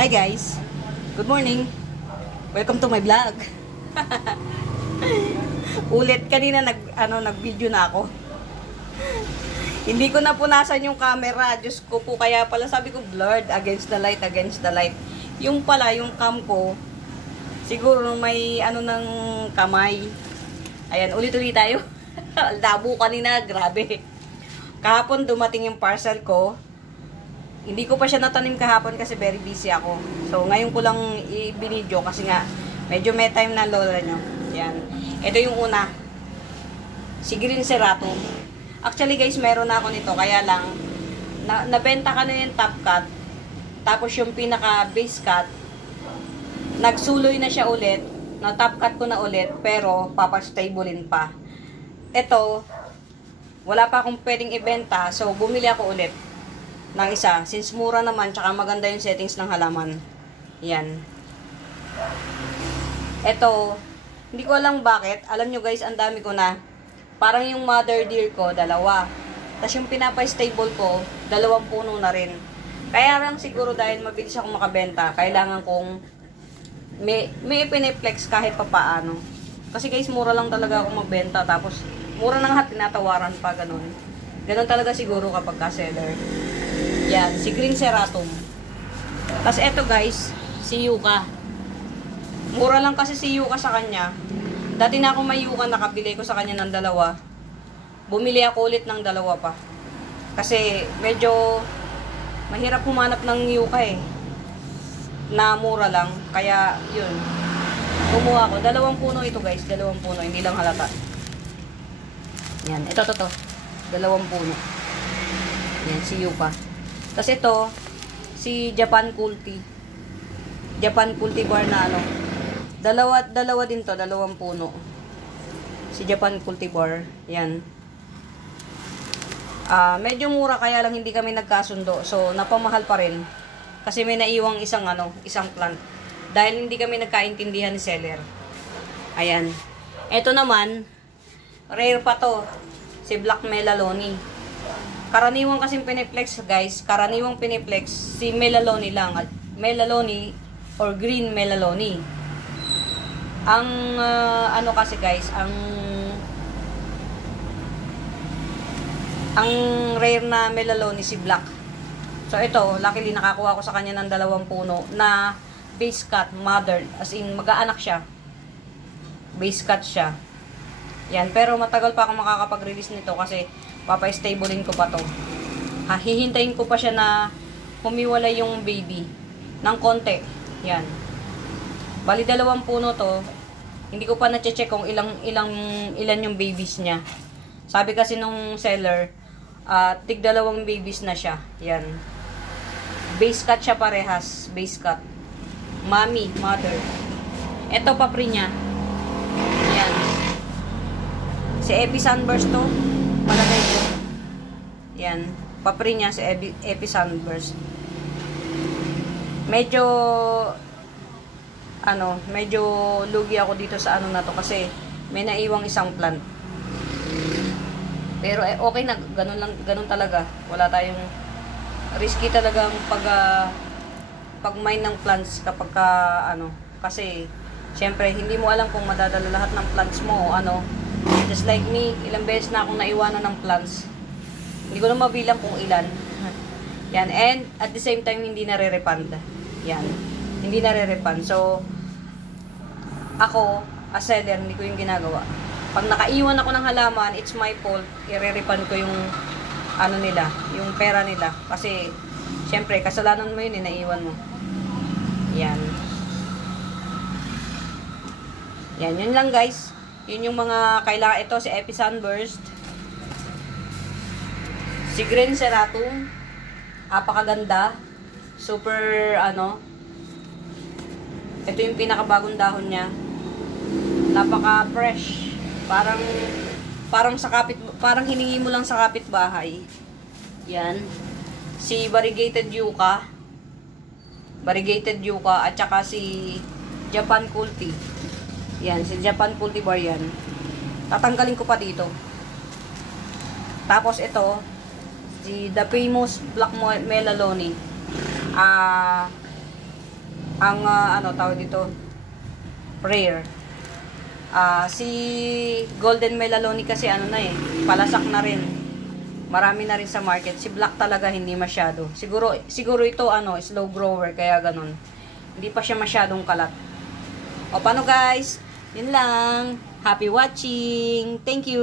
Hi guys, good morning. Welcome to my vlog. Ulit kanina nag-video na ako. Hindi ko na punasan yung camera. Diyos ko po, kaya pala sabi ko blurred, against the light. Yung pala, yung cam ko, siguro may ng kamay. Ayan, ulit-ulit tayo. Labo kanina, grabe. Kahapon dumating yung parcel ko. Hindi ko pa siya natanim kahapon kasi very busy ako. So, ngayon ko lang i-binidyo kasi nga, medyo may time na lola nyo. Yan. Ito yung una. Si Green Ceratum. Actually guys, meron na ako nito. Kaya lang, nabenta ka na yung top cut. Tapos yung pinaka base cut, nagsuloy na siya ulit. Na top cut ko na ulit, pero papastablein pa. Ito, wala pa akong pwedeng ibenta. So, bumili ako ulit ng isa. Since mura naman, tsaka maganda yung settings ng halaman. Yan. Ito, hindi ko alam bakit. Alam nyo guys, ang dami ko na. Parang yung mother deer ko, dalawa. Tapos yung pinapa-stable ko, 2 puno na rin. Kaya lang siguro dahil mabilis akong makabenta, kailangan kong may piniplex kahit papaano. Kasi guys, mura lang talaga akong magbenta. Tapos, mura na nga tinatawaran pa, ganun. Ganun talaga siguro kapag ka-seller. Yan, si Green Ceratum. Tapos eto guys, si Yucca. Mura lang kasi si Yucca sa kanya. Dati na ako may Yucca, nakabili ko sa kanya ng 2. Bumili ako ulit ng 2 pa. Kasi medyo mahirap humanap ng Yucca eh. Na mura lang. Kaya yun. Kumuha ko. 2 puno ito guys. 2 puno. Hindi lang halata. Yan. Ito. 2 puno. Yan. Si Yucca. Tapos ito, si Japan Culti. Japan Cultivar na dalawa din to, 2 puno. Si Japan Cultivar. Yan. Medyo mura kaya lang hindi kami nagkasundo. So, napamahal pa rin. Kasi may naiwang isang plant. Dahil hindi kami nagkaintindihan ni seller. Ayan. Ito naman, rare pa to. Si Black Melaloni. Karaniwang kasing piniplex guys, si Melaloni lang. Melaloni or Green Melaloni. Ang kasi guys, ang rare na Melaloni si Black. So ito, luckily nakakuha ko sa kanya ng 2 puno na base cut, mother, as in mag-aanak siya. Base cut siya. Yan, pero matagal pa ako makakapag-release nito kasi papa-stablein ko pa to. Hihintayin ko pa siya na humiwalay yung baby ng konti. Yan. Bali 2 puno to. Hindi ko pa na-check kung ilan yung babies niya. Sabi kasi nung seller, tig 2 babies na siya. Yan. Base cut siya parehas. Base cut. Mommy, mother. Ito papri niya. Yan. Si Epi Sunburst to. Palagay ko. Yan. Papri niya si Epi Sunburst. Medyo lugi ako dito sa na to kasi may naiwang isang plant. Pero okay na, ganun talaga. Wala tayong risky talagang pag-mine ng plants kapag kasi syempre hindi mo alam kung madadala lahat ng plants mo o just like me, ilang beses na akong naiwanan ng plants. Hindi ko na mabilang kung ilan. Yan, and at the same time hindi nare-refund. Yan, hindi nare-refund. So ako as seller, hindi ko yung ginagawa. Pag nakaiwan ako ng halaman, it's my fault. I-refund ko yung nila, yung pera nila. Kasi, syempre, kasalanan mo yun naiwan mo. Yan. Yan, yun lang guys. Yun yung mga kailangan. Ito, si Epi Sunburst. Si Green Ceratum. Apakaganda. Super, ito yung pinakabagong dahon niya. Napaka-fresh. Parang hiningi mo lang sa kapitbahay. Yan. Si Variegated Yucca. At saka si Japan Culti. Yan, si Japan Cultivar yan. Tatanggalin ko pa dito. Tapos ito, the famous Black Melaloni. ang ano tawag dito, rare. Si Golden Melaloni kasi ano na eh, palasak na rin. Marami na rin sa market. Si Black talaga hindi masyado. Siguro ito ano, slow grower kaya ganun. Hindi pa siya masyadong kalat. O paano guys? Yun lang. Happy watching. Thank you.